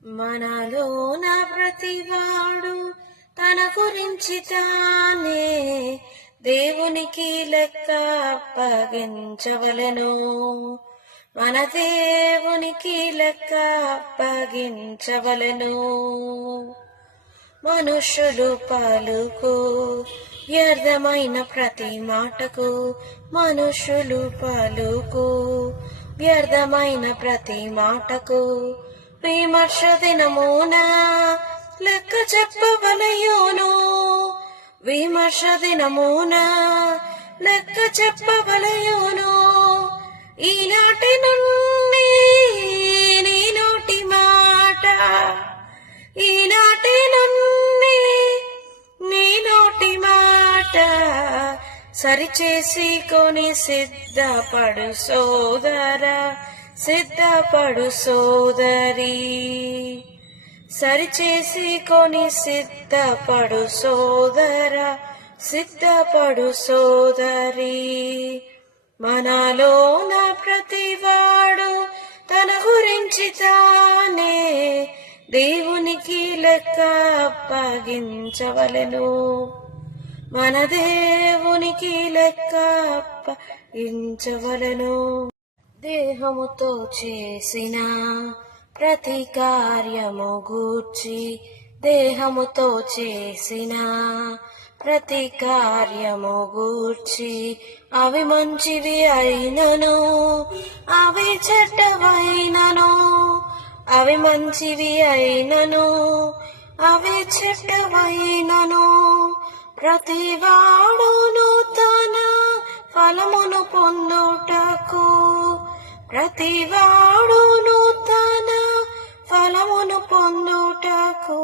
మనలోన ప్రతివాడు తన గురించి తానే దేవునికి లెక్క అప్పగించవలెను. మన దేవునికి లెక్క అప్పగించవలెను. మనుషులు పలుకు వ్యర్థమైన ప్రతి మాటకు, మనుషులు పలుకు వ్యర్థమైన ప్రతి మాటకు విమర్శ దినమున లెక్క చెప్పవలయును. విమర్శ దినమున లెక్క చెప్పవలయును. ఈనాటి నుండి నీ నోటి మాట, ఈనాటి నుండి నీ నోటి మాట సరిచేసి కొని సిద్ధపడు సోదరా, సిద్ధపడు సోదరి. సరిచేసి కొని సిద్ధపడు సోదరా, సిద్ధపడు సోదరి. మనలోన ప్రతివాడు తన గురించి తానే దేవునికి లెక్క అప్పగించవలెను. మన దేవునికి లెక్క అప్పగించవలెను. దేహముతో చేసిన ప్రతి కార్యము గూర్చి, దేహముతో చేసిన ప్రతి కార్యము గూర్చి అవి మంచివి అయినను, అవి చెడ్డవైనను, అవి మంచివి అయినను, అవి చెడ్డవైనను ప్రతివాడును తన ఫలమును పొందుటకు, ప్రతివాడును తన ఫలమును పొందుటకు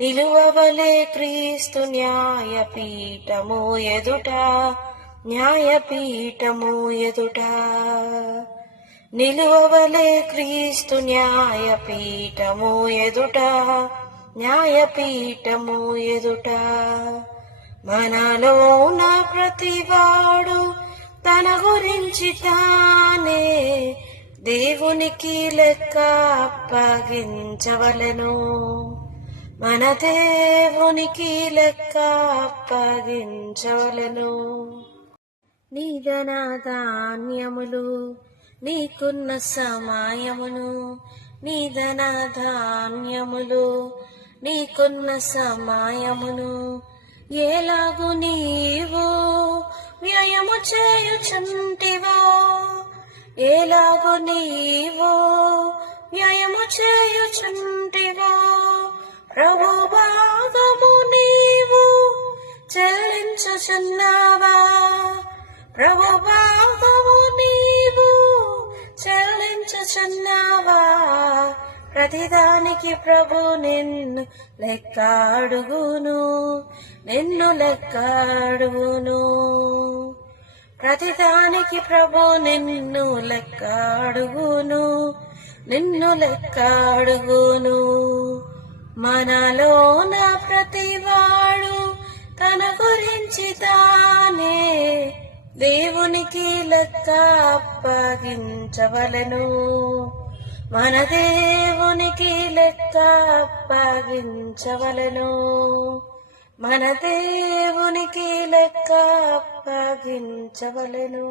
నిలువవలే క్రీస్తు న్యాయపీఠము ఎదుట, న్యాయపీఠము ఎదుట. నిలువవలే క్రీస్తు న్యాయపీఠము ఎదుట, న్యాయపీఠము ఎదుట. మనలోన ప్రతివాడు తన గురించి తానే దేవునికి లెక్క అప్పగించవలెను. మన దేవునికి లెక్క అప్పగించవలెను. నీ ధన ధాన్యములు నీకున్న సమయమును, నీ ధన ధాన్యములు నీకున్న సమయమును ఎలాగు నీవు వ్యయము చేయుచుంటివో, ఎలాగు నీవు వ్యయము చేయుచుంటివో ప్రభు భాగము నీవు చెల్లించుచున్నావా, ప్రభు భాగము నీవు చెల్లించుచున్నావా. ప్రతిదానికి ప్రభు నిన్ను లెక్క అడుగును, నిన్ను లెక్క అడుగును. ప్రతిదానికి ప్రభు నిన్ను లెక్క అడుగును, నిన్ను లెక్క అడుగును. మనలోన ప్రతివాడు తన గురించి తానే దేవునికి లెక్క అప్పగించవలెను. మన దేవునికి లెక్క అప్పగించవలెను. మన దేవునికి లెక్క అప్పగించవలెను.